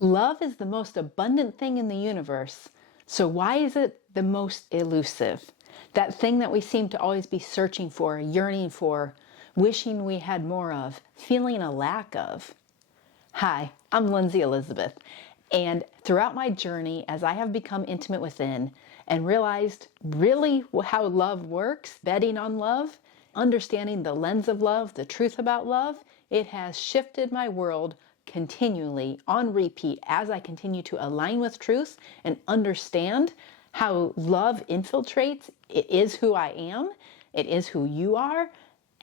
Love is the most abundant thing in the universe. So why is it the most elusive? That thing that we seem to always be searching for, yearning for, wishing we had more of, feeling a lack of. Hi, I'm Linzy Elizabeth. And throughout my journey, as I have become intimate within and realized really how love works, betting on love, understanding the lens of love, the truth about love, it has shifted my world continually on repeat as I continue to align with truth and understand how love infiltrates. It is who I am, it is who you are,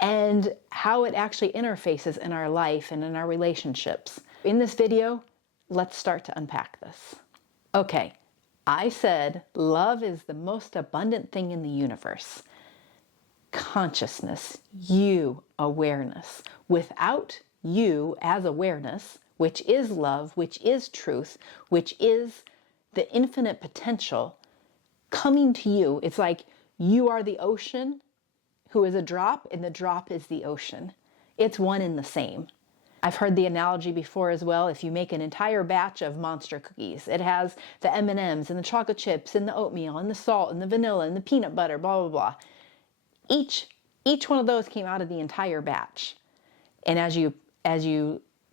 and how it actually interfaces in our life and in our relationships. In this video, let's start to unpack this. Okay, I said love is the most abundant thing in the universe. Consciousness, you, awareness. Without you as awareness, which is love, which is truth, which is the infinite potential coming to you, it's like you are the ocean who is a drop, and the drop is the ocean. It's one and the same. I've heard the analogy before as well. If you make an entire batch of monster cookies, it has the M&Ms and the chocolate chips and the oatmeal and the salt and the vanilla and the peanut butter, blah, blah, blah. Each one of those came out of the entire batch. And as you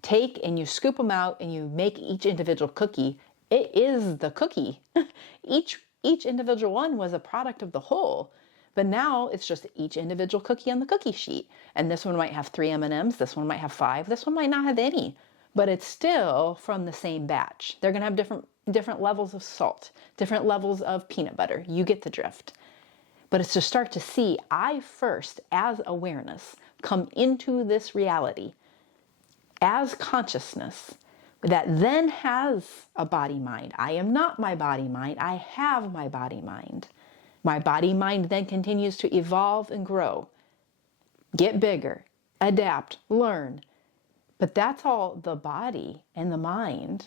take and you scoop them out and you make each individual cookie, it is the cookie. Each individual one was a product of the whole. But now it's just each individual cookie on the cookie sheet. And this one might have 3 M&Ms, this one might have 5, this one might not have any. But it's still from the same batch. They're going to have different levels of salt, different levels of peanut butter. You get the drift. But it's to start to see, I first, as awareness, come into this reality as consciousness that then has a body-mind. I am not my body-mind. I have my body-mind. My body-mind then continues to evolve and grow, get bigger, adapt, learn. But that's all the body and the mind,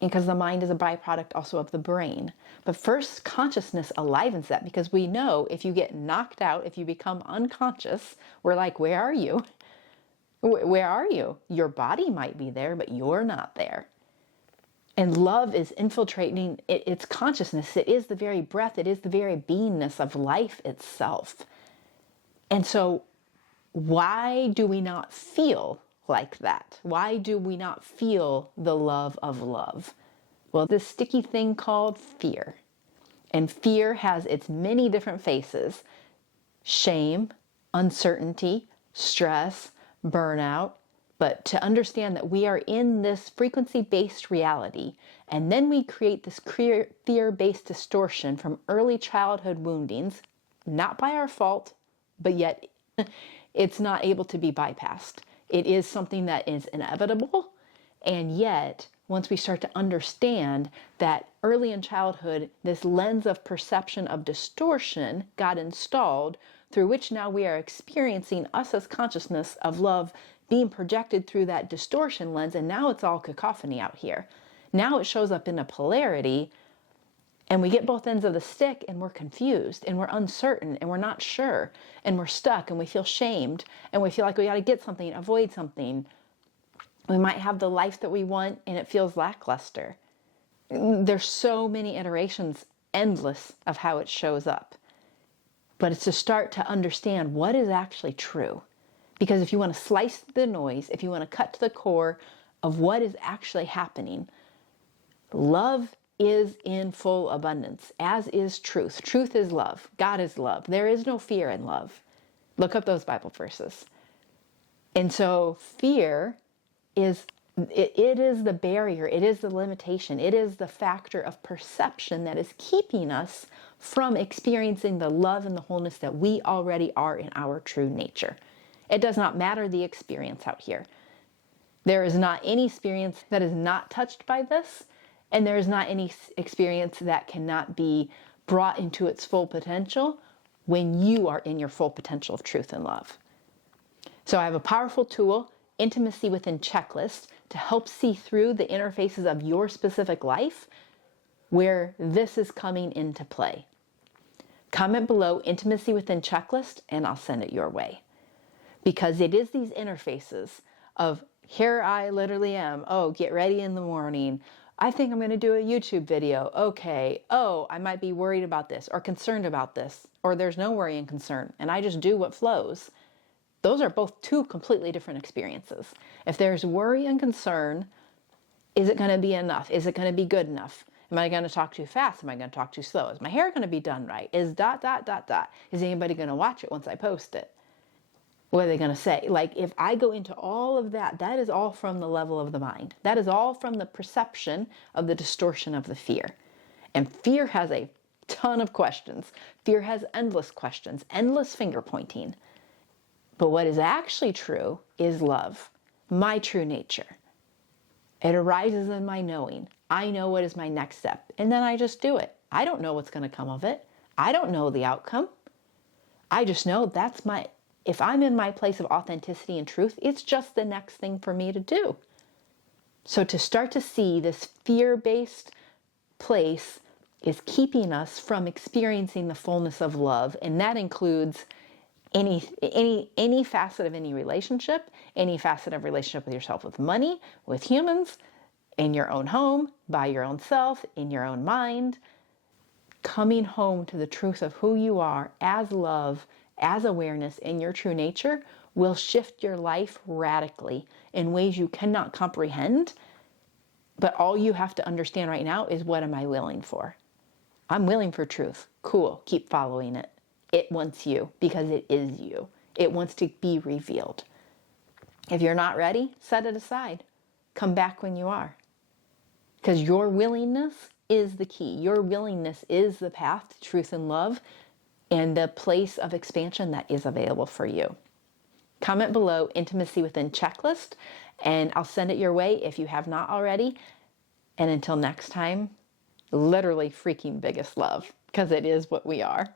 because the mind is a byproduct also of the brain. But first, consciousness alivens that, because we know if you get knocked out, if you become unconscious, we're like, where are you? Where are you? Your body might be there, but you're not there. And love is infiltrating its consciousness. It is the very breath. It is the very beingness of life itself. And so why do we not feel like that? Why do we not feel the love of love? Well, this sticky thing called fear. And fear has its many different faces: shame, uncertainty, stress, burnout. But to understand that we are in this frequency-based reality, and then we create this fear-based distortion from early childhood woundings, not by our fault, but yet it's not able to be bypassed. It is something that is inevitable, and yet once we start to understand that early in childhood, this lens of perception of distortion got installed, through which now we are experiencing us as consciousness of love being projected through that distortion lens, and now it's all cacophony out here. Now it shows up in a polarity, and we get both ends of the stick, and we're confused, and we're uncertain, and we're not sure, and we're stuck, and we feel shamed, and we feel like we got to get something, avoid something. We might have the life that we want, and it feels lackluster. There's so many iterations, endless, of how it shows up. But it's to start to understand what is actually true. Because if you want to slice the noise, if you want to cut to the core of what is actually happening, love is in full abundance, as is truth. Truth is love. God is love. There is no fear in love. Look up those Bible verses. And so fear is, it is the barrier, it is the limitation, it is the factor of perception that is keeping us from experiencing the love and the wholeness that we already are in our true nature. It does not matter the experience out here. There is not any experience that is not touched by this, and there is not any experience that cannot be brought into its full potential when you are in your full potential of truth and love. So I have a powerful tool, Intimacy Within Checklist, to help see through the interfaces of your specific life where this is coming into play. Comment below Intimacy Within Checklist, and I'll send it your way. Because it is these interfaces of Here I literally am. Oh, get ready in the morning. I think I'm going to do a YouTube video. Okay. Oh, I might be worried about this or concerned about this, or there's no worry and concern, and I just do what flows. Those are both two completely different experiences. If there's worry and concern, is it going to be enough? Is it going to be good enough? Am I going to talk too fast? Am I going to talk too slow? Is my hair going to be done right? Is ... Is anybody going to watch it once I post it? What are they going to say? Like, if I go into all of that, that is all from the level of the mind. That is all from the perception of the distortion of the fear. And fear has a ton of questions. Fear has endless questions, endless finger pointing. But what is actually true is love, my true nature. It arises in my knowing. I know what is my next step, and then I just do it. I don't know what's going to come of it. I don't know the outcome. I just know if I'm in my place of authenticity and truth, it's just the next thing for me to do. So to start to see this fear-based place is keeping us from experiencing the fullness of love, and that includes any facet of any relationship, any facet of relationship with yourself, with money, with humans, in your own home, by your own self, in your own mind. Coming home to the truth of who you are as love, as awareness in your true nature will shift your life radically in ways you cannot comprehend. But all you have to understand right now is, what am I willing for? I'm willing for truth. Cool. Keep following it. It wants you because it is you. It wants to be revealed. If you're not ready, set it aside. Come back when you are. Because your willingness is the key. Your willingness is the path to truth and love and the place of expansion that is available for you. Comment below intimacy within checklist, and I'll send it your way if you have not already. And until next time, literally freaking biggest love, because it is what we are.